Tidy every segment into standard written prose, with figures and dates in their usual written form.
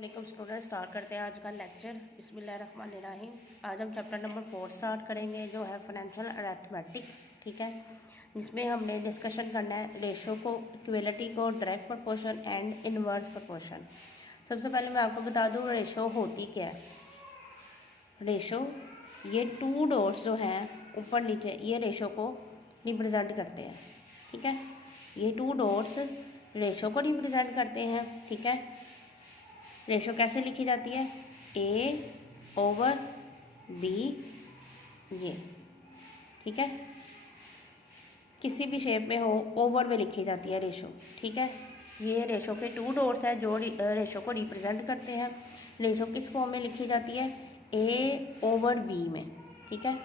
वालेकुम student, start करते हैं आज का लेक्चर। बिस्मिल्लाहिर्रहमानिर्रहीम। आज हम चैप्टर नंबर 4 स्टार्ट करेंगे, जो है फाइनेंशियल अरिथमेटिक। ठीक है, जिसमें हमने डिस्कशन करना है रेशो को, इक्वलिटी को, direct proportion and inverse proportion. सबसे पहले मैं आपको बता दूँ रेशो होती क्या है। रेशो ये टू डॉट्स जो हैं ऊपर नीचे, ये रेशो को रिप्रेजेंट करते हैं। ठीक है, ये टू डॉट्स रेशो को रिप्रेजेंट करते हैं। ठीक है, रेशो कैसे लिखी जाती है? ए ओवर बी, ये। ठीक है, किसी भी शेप में हो, ओवर में लिखी जाती है रेशो। ठीक है, ये रेशो के टू डॉट्स है जो रेशो को रिप्रेजेंट करते हैं। रेशो किस फॉर्म में लिखी जाती है? ए ओवर बी में। ठीक है,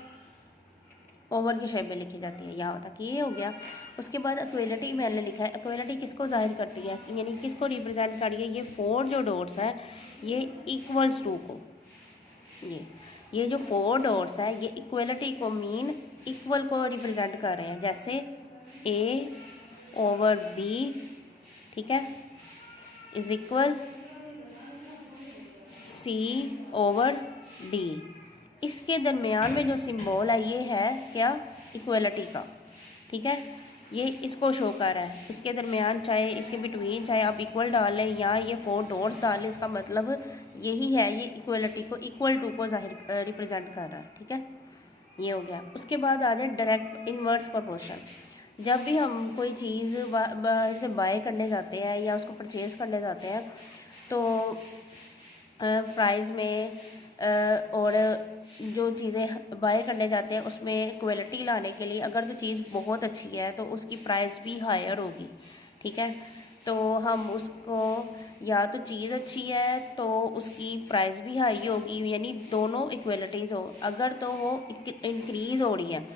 ओवर की शेप में लिखी जाती है। यहाँ तक ये हो गया। उसके बाद इक्वलिटी मैंने लिखा है। इक्वलिटी किसको जाहिर करती है, यानी किसको रिप्रेजेंट कर रही है? ये फोर जो डॉट्स है ये इक्वल्स टू को, ये जो फोर डॉट्स है ये इक्वलिटी को, मीन इक्वल को रिप्रेजेंट कर रहे हैं। जैसे ए ओवर बी, ठीक है, is equal C over D. इसके दरमियान में जो सिंबल है ये है क्या? इक्वलिटी का। ठीक है, ये इसको शो कर रहा है। इसके दरमियान चाहे इसके बिटवीन चाहे आप इक्वल डाल लें या ये फोर डॉट्स डाल लें, इसका मतलब यही है, ये इक्वलिटी को, इक्वल टू को जाहिर रिप्रेजेंट कर रहा है। ठीक है, ये हो गया। उसके बाद आ जाए डायरेक्ट इनवर्स प्रोपोर्शन। जब भी हम कोई चीज़ से बाय करने जाते हैं या उसको परचेज करने जाते हैं तो प्राइस में और जो चीज़ें बाय करने जाते हैं उसमें क्वालिटी लाने के लिए अगर तो चीज़ बहुत अच्छी है तो उसकी प्राइस भी हायर होगी। ठीक है, तो हम उसको, या तो चीज़ अच्छी है तो उसकी प्राइस भी हाई होगी, यानी दोनों इक्वलिटीज़ हो। अगर तो वो इंक्रीज़ हो रही है,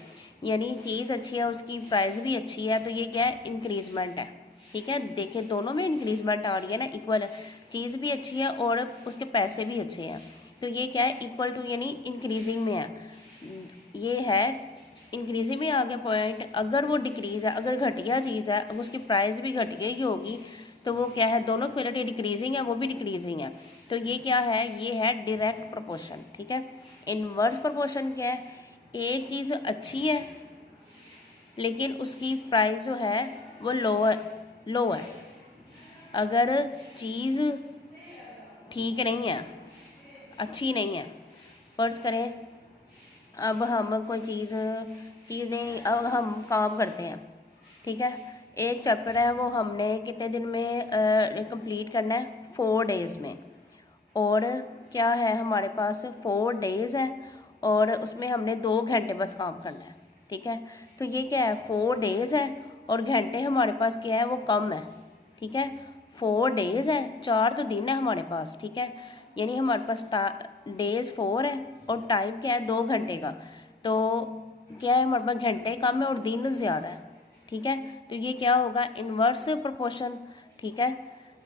यानी चीज़ अच्छी है उसकी प्राइस भी अच्छी है, तो ये क्या है? इंक्रीजमेंट है। ठीक है, देखिए दोनों में इंक्रीजमेंट आ रही है ना, इक्वल है, चीज़ भी अच्छी है और उसके पैसे भी अच्छे हैं, तो ये क्या है? इक्वल टू, यानी इंक्रीजिंग में है। ये है इंक्रीजिंग में आ गया पॉइंट। अगर वो डिक्रीज़ है, अगर घटिया चीज़ है, अगर उसकी प्राइस भी घटिया ही होगी तो वो क्या है? दोनों क्वालिटी डिक्रीजिंग है, वो भी डिक्रीजिंग है, तो ये क्या है? ये है डायरेक्ट प्रोपोर्शन। ठीक है, इनवर्स प्रोपोर्शन क्या है? एक चीज़ अच्छी है लेकिन उसकी प्राइस जो है वो लो है। अगर चीज़ ठीक नहीं है, अच्छी नहीं है, फर्ज करें अब हम कोई चीज़ नहीं, अब हम काम करते हैं। ठीक है, एक चैप्टर है वो हमने कितने दिन में कंप्लीट करना है? 4 डेज़ में। और क्या है हमारे पास? 4 डेज़ है और उसमें हमने 2 घंटे बस काम करना है। ठीक है, तो ये क्या है? 4 डेज़ है और घंटे हमारे पास क्या है? वो कम है। ठीक है, 4 डेज़ है, 4 तो दिन है हमारे पास। ठीक है, यानी हमारे पास डेज़ 4 है और टाइम क्या है? 2 घंटे का, तो क्या है? हमारे पास घंटे कम है और दिन ज़्यादा है। ठीक है, तो ये क्या होगा? Inverse proportion. ठीक है,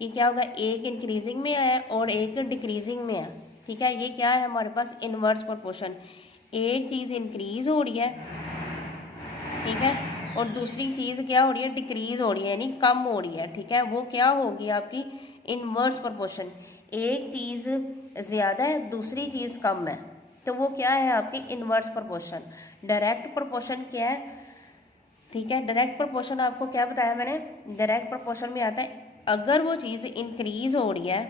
ये क्या होगा? एक इंक्रीजिंग में है और एक डिक्रीजिंग में है। ठीक है, ये क्या है हमारे पास? Inverse proportion. एक चीज़ इंक्रीज हो रही है, ठीक है, और दूसरी चीज़ क्या हो रही है? डिक्रीज हो रही है, यानी कम हो रही है। ठीक है, वो क्या होगी? आपकी इनवर्स प्रोपोर्शन। एक चीज़ ज़्यादा है, दूसरी चीज़ कम है, तो वो क्या है? आपकी इनवर्स प्रोपोर्शन। डायरेक्ट प्रोपोर्शन क्या है? ठीक है, डायरेक्ट प्रोपोर्शन आपको क्या बताया मैंने? डायरेक्ट प्रोपोर्शन में आता है अगर वो चीज़ इंक्रीज हो रही है,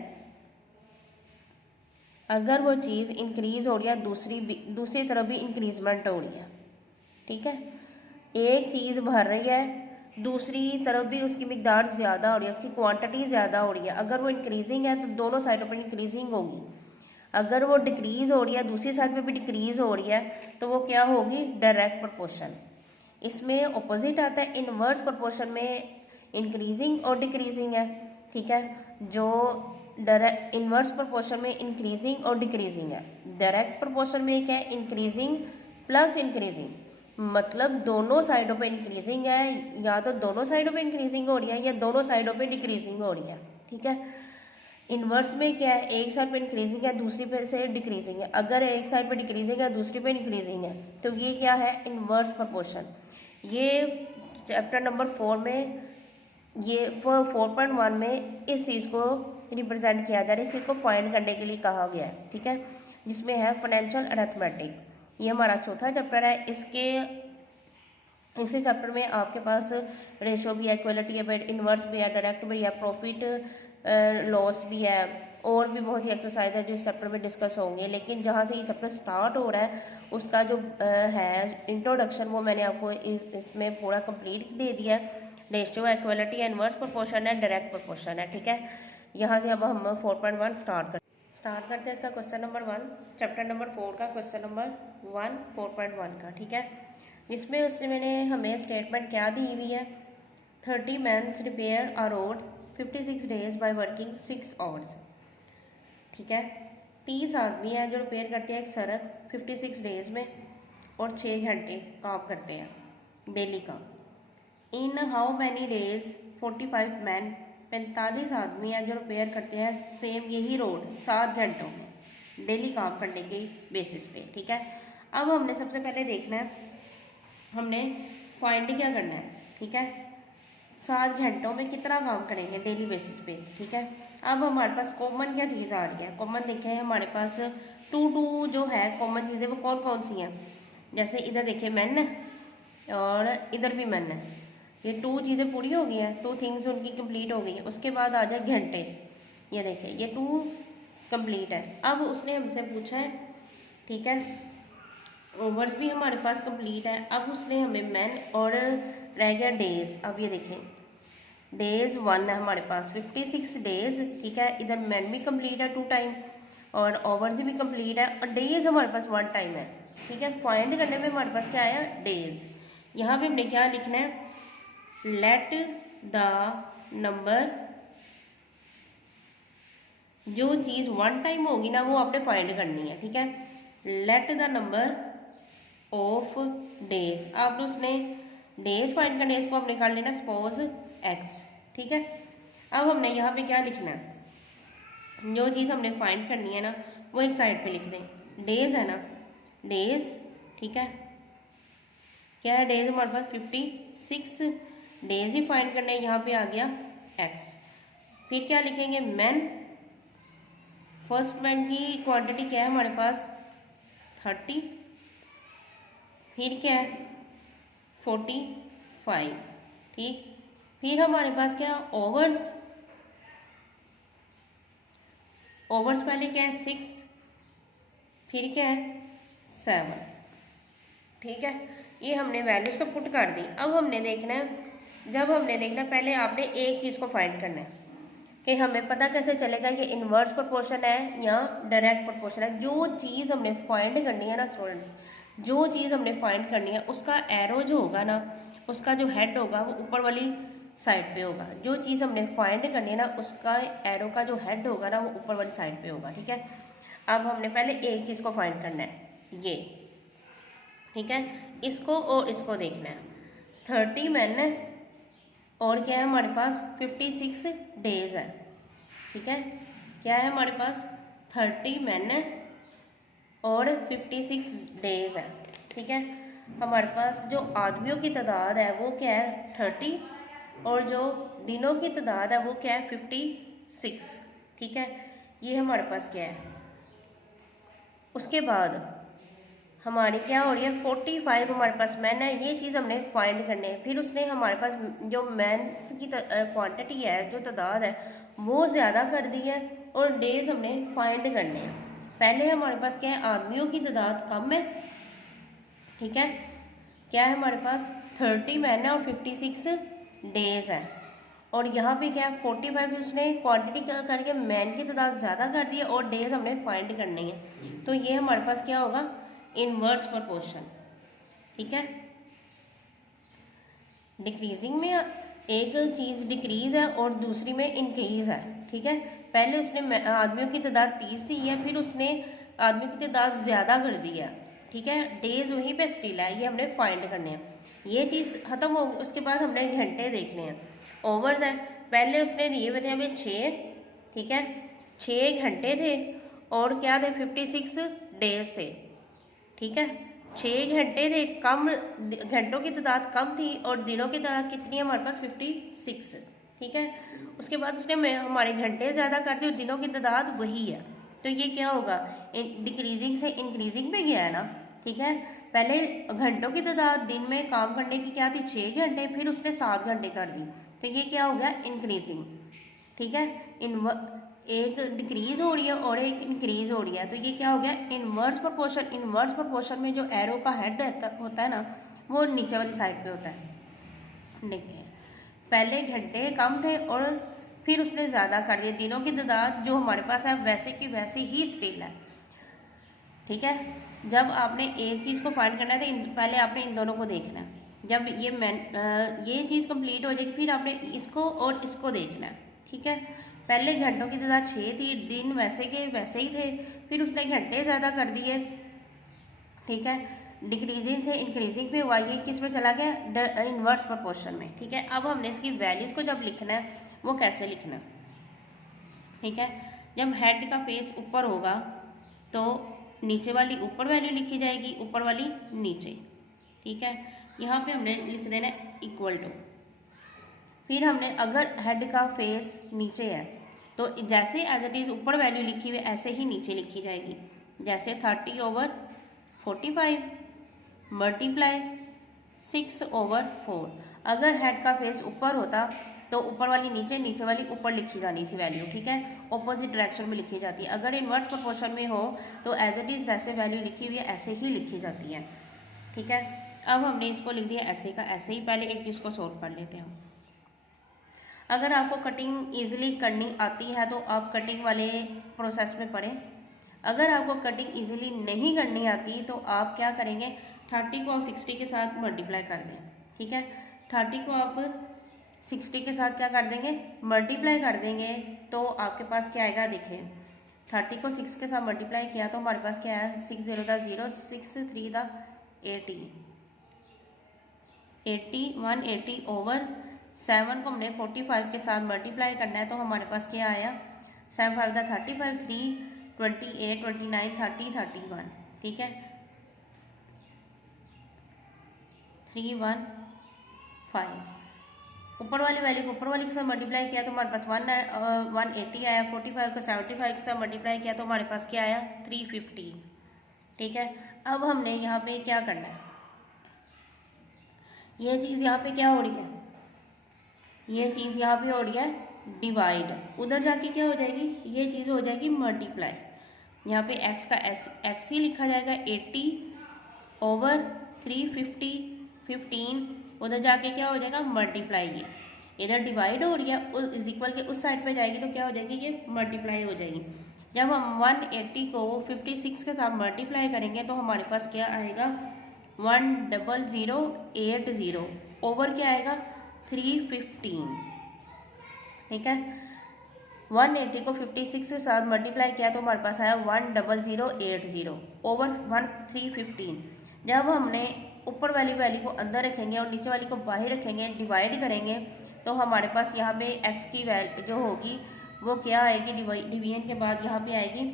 अगर वो चीज़ इंक्रीज हो रही है, दूसरी तरफ भी इंक्रीजमेंट हो रही है। ठीक है, एक चीज़ भर रही है, दूसरी तरफ भी उसकी मिकदार ज़्यादा हो रही है, उसकी क्वांटिटी ज़्यादा हो रही है। अगर वो इंक्रीजिंग है तो दोनों साइडों पर इंक्रीजिंग होगी। अगर वो डिक्रीज हो रही है, दूसरी साइड पे भी डिक्रीज हो रही है, तो वो क्या होगी? Direct proportion. इसमें ऑपोजिट आता है, इनवर्स प्रोपोर्शन में इंक्रीजिंग और डिक्रीजिंग है। ठीक है, जो डायरेक्ट इनवर्स प्रोपोर्शन में इंक्रीजिंग और डिक्रीजिंग है। डायरेक्ट प्रोपोर्शन में क्या है? इंक्रीजिंग प्लस इंक्रीजिंग, मतलब दोनों साइडों पे इंक्रीजिंग है, या तो दोनों साइडों पे इंक्रीजिंग हो रही है या दोनों साइडों पे डिक्रीजिंग हो रही है। ठीक है, इनवर्स में क्या है? एक साइड पे इंक्रीजिंग है, दूसरी पे से डिक्रीजिंग है। अगर एक साइड पे डिक्रीजिंग है, दूसरी पे इंक्रीजिंग है, तो ये क्या है? Inverse proportion. ये चैप्टर नंबर 4 में, ये 4.1 में इस चीज़ को रिप्रेजेंट किया जा रहा है, इस चीज़ को फाइंड करने के लिए कहा गया है, ठीक है, जिसमें है फाइनेंशियल अरिथमेटिक। ये हमारा चौथा चैप्टर है। इसी चैप्टर में आपके पास रेशो भी है, इक्वलिटी है, इनवर्स भी है, डायरेक्ट भी है, प्रॉफिट लॉस भी है, और भी बहुत सी एक्सरसाइज है जो इस चैप्टर में डिस्कस होंगे। लेकिन जहाँ से ये चैप्टर स्टार्ट हो रहा है उसका जो है इंट्रोडक्शन वो मैंने आपको इसमें पूरा कंप्लीट दे दिया है। रेशियो है, इक्वलिटी है, इनवर्स प्रोपोर्शन है, डायरेक्ट प्रोपोर्शन है, ठीक है। यहाँ से अब हम 4.1 स्टार्ट करते हैं इसका क्वेश्चन नंबर 1, चैप्टर नंबर 4 का क्वेश्चन नंबर 1 4.1 का, ठीक है। जिसमें उससे मैंने हमें स्टेटमेंट क्या दी हुई है, 30 men repair a road 56 days by working 6 hours, ठीक है। 30 आदमी हैं जो रिपेयर करते हैं एक सड़क 56 डेज में और 6 घंटे काम करते हैं डेली का। In how many days 45 man, 45 आदमी हैं जो रिपेयर करते हैं सेम यही रोड 7 घंटों में डेली काम करने के बेसिस पे, ठीक है। अब हमने सबसे पहले देखना है, हमने फाइंड क्या करना है, ठीक है, 7 घंटों में कितना काम करेंगे डेली बेसिस पे, ठीक है। अब हमारे पास कॉमन क्या चीज़ आ रही है, कॉमन देखें हमारे पास टू जो है कॉमन चीज़ें वो कौन कौन सी हैं। जैसे इधर देखिए मैन और इधर भी मैन है, ये 2 चीज़ें पूरी हो गई हैं, 2 थिंग्स उनकी कंप्लीट हो गई है। उसके बाद आ जाए घंटे, ये देखिए ये 2 कंप्लीट है। अब उसने हमसे पूछा है, ठीक है, ओवर्स भी हमारे पास कंप्लीट है। अब उसने हमें मैन और रह गया डेज। अब ये देखें डेज 1 है हमारे पास 56 डेज, ठीक है। इधर मैन भी कंप्लीट है 2 टाइम और ओवर्स भी कंप्लीट है और डेज हमारे पास 1 टाइम है, ठीक है। फाइंड करने में हमारे पास क्या आया, डेज। यहाँ पे हमने क्या लिखना है, लेट द नंबर, जो चीज़ 1 टाइम होगी ना वो आपने फाइंड करनी है, ठीक है। Let the number of days, आपने उसने डेज फाइंड करने, इसको हमने कर लेना सपोज x, ठीक है। अब हमने यहाँ पे क्या लिखना है, जो चीज़ हमने फाइंड करनी है ना वो एक साइड पे लिख दें। डेज है ना, डेज, ठीक है, क्या है डेज हमारे पास 56 डेज ही फाइंड करने, यहाँ पे आ गया x। फिर क्या लिखेंगे, मैन, फर्स्ट मैन की क्वांटिटी क्या है हमारे पास 30, फिर क्या है 45, ठीक। फिर हमारे पास क्या है ओवर्स, ओवर्स पहले क्या है 6, फिर क्या है 7, ठीक है। ये हमने वैल्यूज तो पुट कर दी। अब हमने देखना है, जब हमने देखना है पहले आपने एक चीज़ को फाइंड करना है कि हमें पता कैसे चलेगा ये इन्वर्स प्रोपोर्शन है या डायरेक्ट प्रोपोर्शन है। जो चीज़ हमने फाइंड करनी है ना स्टूडेंट्स, जो चीज़ हमने फाइंड करनी है उसका एरो जो होगा ना, उसका जो हेड होगा वो ऊपर वाली साइड पे होगा। जो चीज़ हमने फाइंड करनी है ना उसका एरो का जो हेड होगा ना वो ऊपर वाली साइड पे होगा, ठीक है। अब हमने पहले एक चीज़ को फाइंड करना है, ये, ठीक है। इसको और इसको देखना है, 30 मैन है और क्या है हमारे पास 56 डेज है, ठीक है। क्या है हमारे पास 30 मैन है और 56 डेज है, ठीक है। हमारे पास जो आदमियों की तादाद है वो क्या है 30 और जो दिनों की तादाद है वो क्या है 56, ठीक है। ये हमारे पास क्या है। उसके बाद हमारी क्या हो रही है 45 हमारे पास मैन है, ये चीज़ हमने फाइंड करनी है। फिर उसने हमारे पास जो मैन की क्वांटिटी है, जो तादाद है वो ज़्यादा कर दी है और डेज हमने फाइंड करने हैं। पहले हमारे पास क्या है आदमियों की तादाद कम है, ठीक है। क्या है हमारे पास 30 मैन है और 56 डेज है और यहाँ पे क्या है 45 उसने क्वांटिटी करके मैन की तादाद ज़्यादा कर दी है और डेज हमने फाइंड करनी है। तो ये हमारे पास क्या होगा इनवर्स प्रोपोर्शन, ठीक है। डिक्रीजिंग में एक चीज़ डिक्रीज है और दूसरी में इंक्रीज है, ठीक है। पहले उसने आदमियों की तादाद 30 दी है, फिर उसने आदमियों की तादाद ज़्यादा कर दी है, ठीक है। डेज वहीं पे स्टिल है, ये हमने फाइंड करने हैं। ये चीज़ ख़त्म हो गई। उसके बाद हमने घंटे देखने हैं। ओवर्स है, पहले उसने दिए हुए थे हमें 6, ठीक है, 6 घंटे थे और क्या थे 56 डेज थे, ठीक है। 6 घंटे थे, कम घंटों की तादाद कम थी और दिनों की तादाद कितनी है हमारे पास 56, ठीक है। उसके बाद उसने हमारे घंटे ज़्यादा कर दिए, दिनों की तादाद वही है, तो ये क्या होगा, डिक्रीजिंग से इंक्रीजिंग पे गया है ना, ठीक है। पहले घंटों की तादाद दिन में काम करने की क्या थी, 6 घंटे, फिर उसने 7 घंटे कर दी, तो ये क्या हो गया, इंक्रीजिंग, ठीक है। एक डिक्रीज हो रही है और एक इंक्रीज हो रही है, तो ये क्या हो गया, इनवर्स प्रोपोर्शन। इनवर्स प्रोपोर्शन में जो एरो का हेड होता है ना, वो नीचे वाली साइड पे होता है। देखिए पहले घंटे कम थे और फिर उसने ज़्यादा कर दिए, दिनों की तादाद जो हमारे पास है वैसे की वैसे ही स्टिल है, ठीक है। जब आपने एक चीज़ को फाइंड करना है तो पहले आपने इन दोनों को देखना है। जब ये चीज़ कंप्लीट हो जाएगी फिर आपने इसको और इसको देखना है, ठीक है। पहले घंटों की तादाद 6 थी, दिन वैसे के वैसे ही थे, फिर उसने घंटे ज़्यादा कर दिए, ठीक है। डिक्रीजिंग से इंक्रीजिंग पे हुआ, ये किस में चला गया, इनवर्स प्रोपोर्शन में, ठीक है। अब हमने इसकी वैल्यूज़ को जब लिखना है वो कैसे लिखना है, ठीक है। जब हेड का फेस ऊपर होगा तो नीचे वाली ऊपर वैल्यू लिखी जाएगी, ऊपर वाली नीचे, ठीक है। यहाँ पे हमने लिख देना इक्वल टू, फिर हमने अगर हेड का फेस नीचे है तो जैसे एज इट इज़ ऊपर वैल्यू लिखी हुई ऐसे ही नीचे लिखी जाएगी, जैसे 30/45 मल्टीप्लाई 6/4। अगर हेड का फेस ऊपर होता तो ऊपर वाली नीचे, नीचे वाली ऊपर लिखी जानी थी वैल्यू, ठीक है, ऑपोजिट डायरेक्शन में लिखी जाती है। अगर इनवर्स प्रोपोर्शन में हो तो एज इट इज़ जैसे वैल्यू लिखी हुई है ऐसे ही लिखी जाती है, ठीक है। अब हमने इसको लिख दिया ऐसे का ऐसे ही। पहले एक चीज़ को सॉल्व कर लेते हैं हम। अगर आपको कटिंग ईजिली करनी आती है तो आप कटिंग वाले प्रोसेस में पढ़ें। अगर आपको कटिंग ईजिली नहीं करनी आती तो आप क्या करेंगे, 30 को आप 60 के साथ मल्टीप्लाई कर दें, ठीक है। 30 को आप 60 के साथ क्या कर देंगे, मल्टीप्लाई कर देंगे, तो आपके पास क्या आएगा, देखिए 30 को 6 के साथ मल्टीप्लाई किया तो हमारे पास क्या है, 6 0 था 0, 6 3 था 80, 180/7 को हमने 45 के साथ मल्टीप्लाई करना है तो हमारे पास क्या आया, 7 5 था 35, 3 28 29 30 31, ठीक है, 3 1 5। ऊपर वाली वैल्यू को ऊपर वाली के साथ मल्टीप्लाई किया तो हमारे पास 180 आया। 45 को 75 के साथ मल्टीप्लाई किया तो हमारे पास क्या आया, 350, ठीक है। अब हमने यहाँ पे क्या करना है, ये चीज़ यहाँ पे क्या हो रही है, ये चीज़ यहाँ पे हो रही है डिवाइड, उधर जाके क्या हो जाएगी, ये चीज़ हो जाएगी मल्टीप्लाई। यहाँ पे x का x ही लिखा जाएगा, 80/350 15, उधर जाके क्या हो जाएगा, मल्टीप्लाई। ये इधर डिवाइड हो रही है, इज इक्वल के उस साइड पे जाएगी तो क्या हो जाएगी, ये मल्टीप्लाई हो जाएगी। जब हम 180 को 56 के साथ मल्टीप्लाई करेंगे तो हमारे पास क्या आएगा, 10080 ओवर क्या आएगा, 315, ठीक है। 180 को 56 के साथ मल्टीप्लाई किया तो हमारे पास आया 10080 ओवर 315। जब हमने ऊपर वाली वैल्यू को अंदर रखेंगे और नीचे वाली को बाहर रखेंगे, डिवाइड करेंगे, तो हमारे पास यहाँ पे x की वैल्यू जो होगी वो क्या आएगी, डिवीजन के बाद यहाँ पे आएगी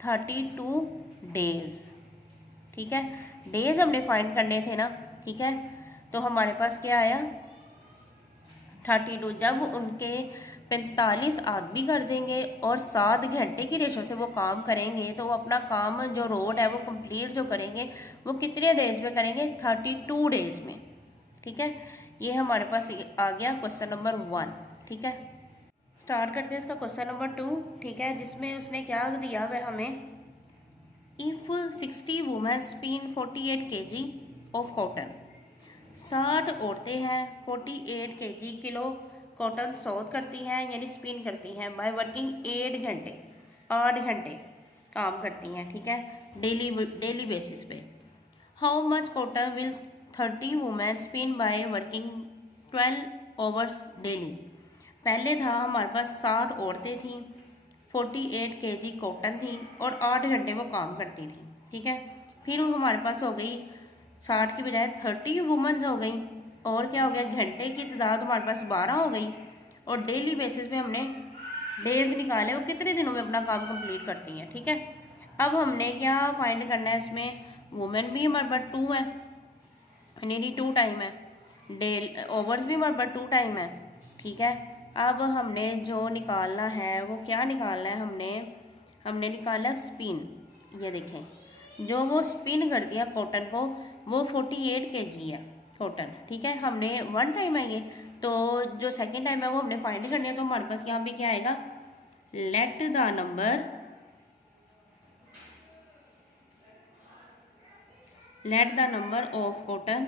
32 डेज, ठीक है। डेज हमने फाइंड करने थे ना, ठीक है, तो हमारे पास क्या आया 32। जब उनके 45 आदमी कर देंगे और 7 घंटे की रेशो से वो काम करेंगे तो वो अपना काम जो रोड है वो कंप्लीट जो करेंगे वो कितने डेज में करेंगे, 32 डेज में, ठीक है। ये हमारे पास आ गया क्वेश्चन नंबर 1, ठीक है। स्टार्ट करते हैं इसका क्वेश्चन नंबर 2, ठीक है, जिसमें उसने क्या दिया है हमें, if 60 women spin 48 kg of cotton, 60 औरतें हैं 48 kg किलो कॉटन सौत करती हैं यानी स्पिन करती हैं, बाय वर्किंग 8 घंटे काम करती हैं, ठीक है, डेली बेसिस पे। How much cotton will 30 women spin by working 12 hours daily. पहले था हमारे पास 60 औरतें थीं, 48 kg कॉटन थी और 8 घंटे वो काम करती थी, ठीक है। फिर वो हमारे पास हो गई 60 की बजाय 30 वुमेन्स हो गई, और क्या हो गया, घंटे की तादाद हमारे पास 12 हो गई, और डेली बेसिस पे हमने डेज निकाले वो कितने दिनों में अपना काम कंप्लीट करती हैं, ठीक है। अब हमने क्या फाइंड करना है, इसमें वुमेन भी हमारे पास 2 है, यानी 2 टाइम है, डे ओवर्स भी हमारे पास 2 टाइम है, ठीक है। अब हमने जो निकालना है वो क्या निकालना है, हमने निकाला स्पिन। ये देखें जो वो स्पिन करती है कॉटन को वो 48 kg है कॉटन, ठीक है। हमने वन टाइम है ये, तो जो सेकंड टाइम है वो हमने फाइंड करनी है। तो हमारे पास यहाँ पे क्या आएगा, let the number of cotton,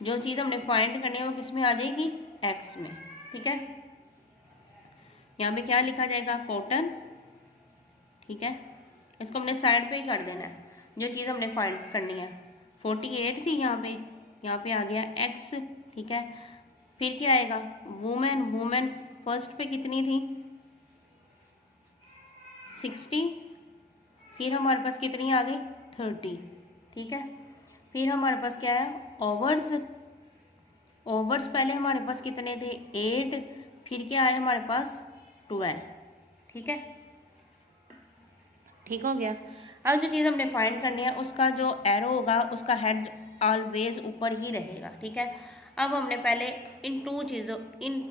जो चीज़ हमने फाइंड करनी है वो किस में आ जाएगी, एक्स में, ठीक है। यहाँ पे क्या लिखा जाएगा, कॉटन, ठीक है। इसको हमने साइड पे ही कर देना है। जो चीज़ हमने फाइंड करनी है 48 थी, यहाँ पे आ गया एक्स, ठीक है। फिर क्या आएगा, वुमेन फर्स्ट पे कितनी थी 60, फिर हमारे पास कितनी आ गई 30, ठीक है। फिर हमारे पास क्या है, ओवर्स पहले हमारे पास कितने थे 8, फिर क्या आया हमारे पास 12, ठीक है। ठीक हो गया। अब जो चीज़ हमने फाइंड करनी है उसका जो एरो होगा उसका हेड ऑलवेज ऊपर ही रहेगा, ठीक है। अब हमने पहले इन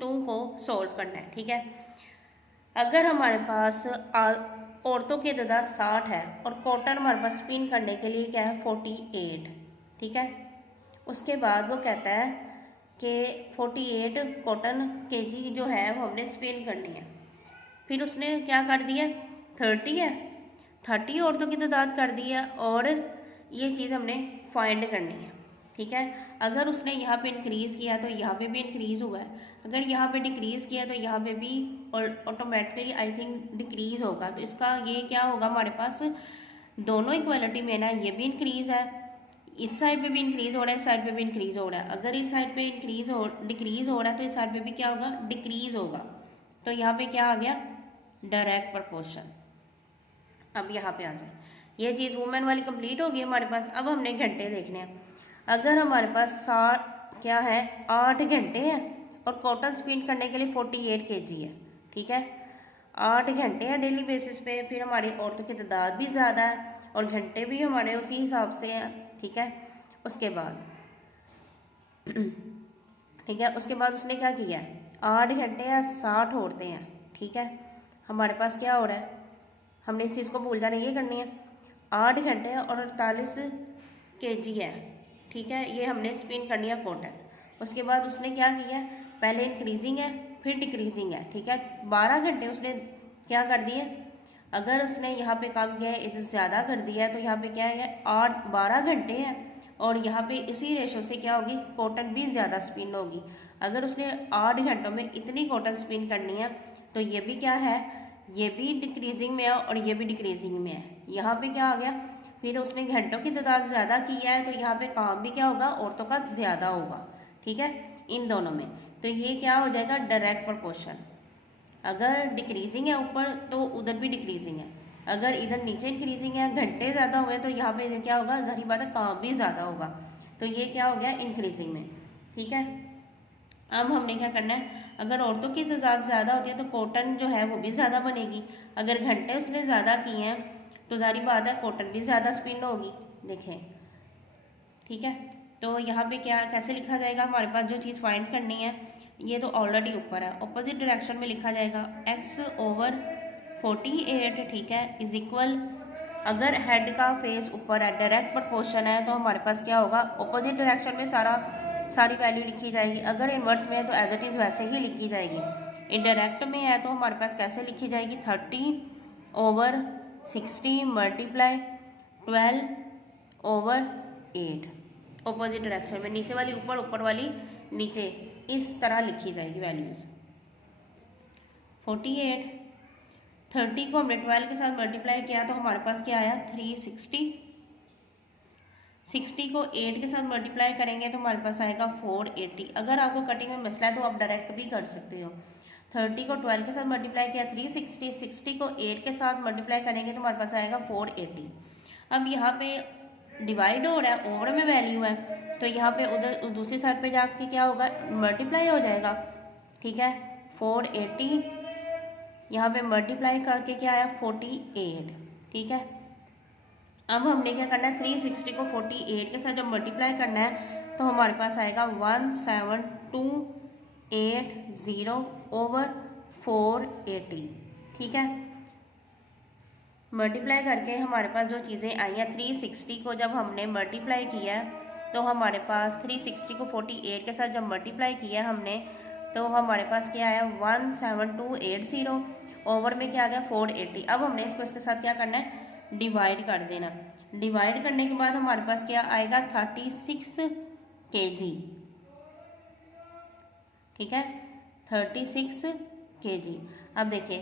टू को सॉल्व करना है, ठीक है। अगर हमारे पास औरतों की तादाद 60 है और कॉटन हमारे पास स्पिन करने के लिए क्या है 48, ठीक है। उसके बाद वो कहता है कि 48 कॉटन केजी जो है वो हमने स्पिन करनी है। फिर उसने क्या कर दिया 30 है, 30 औरतों की तादाद कर दी है और ये चीज़ हमने फाइंड करनी है, ठीक है। अगर उसने यहाँ पे इंक्रीज़ किया तो यहाँ पे भी इंक्रीज़ हुआ है, अगर यहाँ पे डिक्रीज़ किया तो यहाँ पे भी और ऑटोमेटिकली आई थिंक डिक्रीज़ होगा। तो इसका ये क्या होगा, हमारे पास दोनों इक्वालिटी में ना, ये भी इंक्रीज़ है, इस साइड पे भी इंक्रीज़ हो रहा है, इस साइड पे भी इंक्रीज़ हो रहा है। अगर इस साइड पे डिक्रीज़ हो रहा है तो इस साइड पे भी क्या होगा, डिक्रीज़ होगा। तो यहाँ पे क्या आ गया, डायरेक्ट प्रोपोर्शन। अब यहाँ पे आ जाए, ये चीज़ वुमेन वाली कंप्लीट होगी हमारे पास। अब हमने घंटे देखने हैं। अगर हमारे पास 8 घंटे हैं और कॉटन स्पिन करने के लिए 48 kg है, ठीक है। 8 घंटे हैं डेली बेसिस पे, फिर हमारी औरतों की तादाद भी ज़्यादा है और घंटे भी हमारे उसी हिसाब से हैं, ठीक है। उसके बाद ठीक है, उसके बाद उसने क्या किया, 8 घंटे या 60 औरतें हैं, ठीक है। हमारे पास क्या हो रहा है, हमने इस चीज़ को भूल जाना, ये करनी है 8 घंटे और 48 kg है, ठीक है। ये हमने स्पिन करनी है कॉटन। उसके बाद उसने क्या किया, पहले इंक्रीजिंग है फिर डिक्रीजिंग है, ठीक है। 12 घंटे उसने क्या कर दिए, अगर उसने यहाँ पे काम किया है इधर ज़्यादा कर दिया है तो यहाँ पे क्या है 12 घंटे हैं और यहाँ पे इसी रेशो से क्या होगी, कॉटन भी ज़्यादा स्पिन होगी। अगर उसने 8 घंटों में इतनी कॉटन स्पिन करनी है तो ये भी क्या है, ये भी डिक्रीजिंग में है और ये भी डिक्रीजिंग में है। यहाँ पे क्या आ गया, फिर उसने घंटों की तादाद ज़्यादा किया है तो यहाँ पे काम भी क्या होगा, औरतों का ज़्यादा होगा, ठीक है, इन दोनों में। तो ये क्या हो जाएगा, डायरेक्ट प्रोपोर्शन। अगर डिक्रीजिंग है ऊपर तो उधर भी डिक्रीजिंग है, अगर इधर नीचे इंक्रीजिंग है, घंटे ज़्यादा हुए तो यहाँ पे क्या होगा, ज़ाहिर बात है काम भी ज़्यादा होगा। तो ये क्या हो गया, इंक्रीजिंग में, ठीक है। अब हमने क्या करना है, अगर औरतों की तादाद ज़्यादा होती है तो कॉटन जो है वो भी ज़्यादा बनेगी। अगर घंटे उसने ज़्यादा किए हैं तो ज़ाहिर बात है कॉटन भी ज़्यादा स्पिन होगी, देखें, ठीक है। तो यहाँ पे क्या कैसे लिखा जाएगा, हमारे पास जो चीज़ फाइंड करनी है ये तो ऑलरेडी ऊपर है, अपोजिट डायरेक्शन में लिखा जाएगा x/48, ठीक है, इज इक्वल, अगर हेड का फेस ऊपर है डायरेक्ट प्रोपोर्शन है तो हमारे पास क्या होगा, अपोजिट डायरेक्शन में सारी वैल्यू लिखी जाएगी। अगर इन्वर्स में है तो एज इट इज़ वैसे ही लिखी जाएगी। इनडायरेक्ट में है तो हमारे पास कैसे लिखी जाएगी, 30/60 मल्टीप्लाई 12/8, अपोजिट डायरेक्शन में, नीचे वाली ऊपर, ऊपर वाली नीचे, इस तरह लिखी जाएगी वैल्यूज़। 48, 30 को हमने 12 के साथ मल्टीप्लाई किया तो हमारे पास क्या आया 360, 60 को 8 के साथ मल्टीप्लाई करेंगे तो हमारे पास आएगा 480। अगर आपको कटिंग में मसला है तो आप डायरेक्ट भी कर सकते हो। 30 को 12 के साथ मल्टीप्लाई किया 360, 60 को 8 के साथ मल्टीप्लाई करेंगे तो हमारे पास आएगा 480। अब यहाँ पे डिवाइड हो रहा है, ओवर में वैल्यू है तो यहाँ पे उधर दूसरी साइड पे जाके क्या होगा, मल्टीप्लाई हो जाएगा, ठीक है। 480 यहाँ पे मल्टीप्लाई करके क्या आया 48, ठीक है। अब हमने क्या करना है, 360 को 48 के साथ जब मल्टीप्लाई करना है तो हमारे पास आएगा 17280/480। ठीक है, मल्टीप्लाई करके हमारे पास जो चीज़ें आई हैं 360 को जब हमने मल्टीप्लाई किया तो हमारे पास 360 को 48 के साथ जब मल्टीप्लाई किया हमने तो हमारे पास क्या आया 17280 ओवर में क्या आ गया 480। अब हमने इसको इसके साथ क्या करना है डिवाइड कर देना। डिवाइड करने के बाद हमारे पास क्या आएगा 36 kg। ठीक है 36 kg। अब देखिए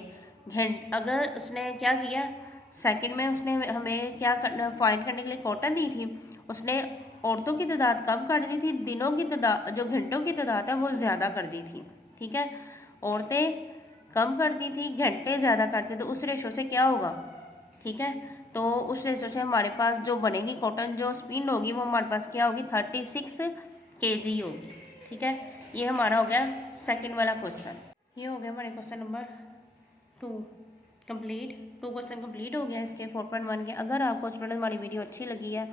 अगर उसने क्या किया सेकंड में उसने हमें क्या करना फाइंड करने के लिए कॉटन दी थी, उसने औरतों की तादाद कम कर दी थी, दिनों की तादाद जो घंटों की तादाद है वो ज़्यादा कर दी थी। ठीक है, औरतें कम कर दी थी, घंटे ज़्यादा करते, तो उस रेशो से क्या होगा। ठीक है, तो उस रेशो से हमारे पास जो बनेगी कॉटन जो स्पिन होगी वो हमारे पास क्या होगी 36 kg होगी। ठीक है, ये हमारा हो गया सेकंड वाला क्वेश्चन। ये हो गया हमारे question number 2 complete. 2 question complete हो गया इसके 4.1 के। अगर आपको स्टूडेंट हमारी वीडियो अच्छी लगी है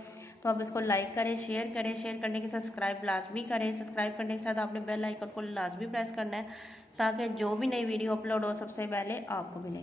तो आप इसको लाइक करें, शेयर करें, शेयर करने के साथ सब्सक्राइब लाजमी करें। सब्सक्राइब करने के साथ आपने बेल आइकन को लाजमी प्रेस करना है ताकि जो भी नई वीडियो अपलोड हो सबसे पहले आपको मिले।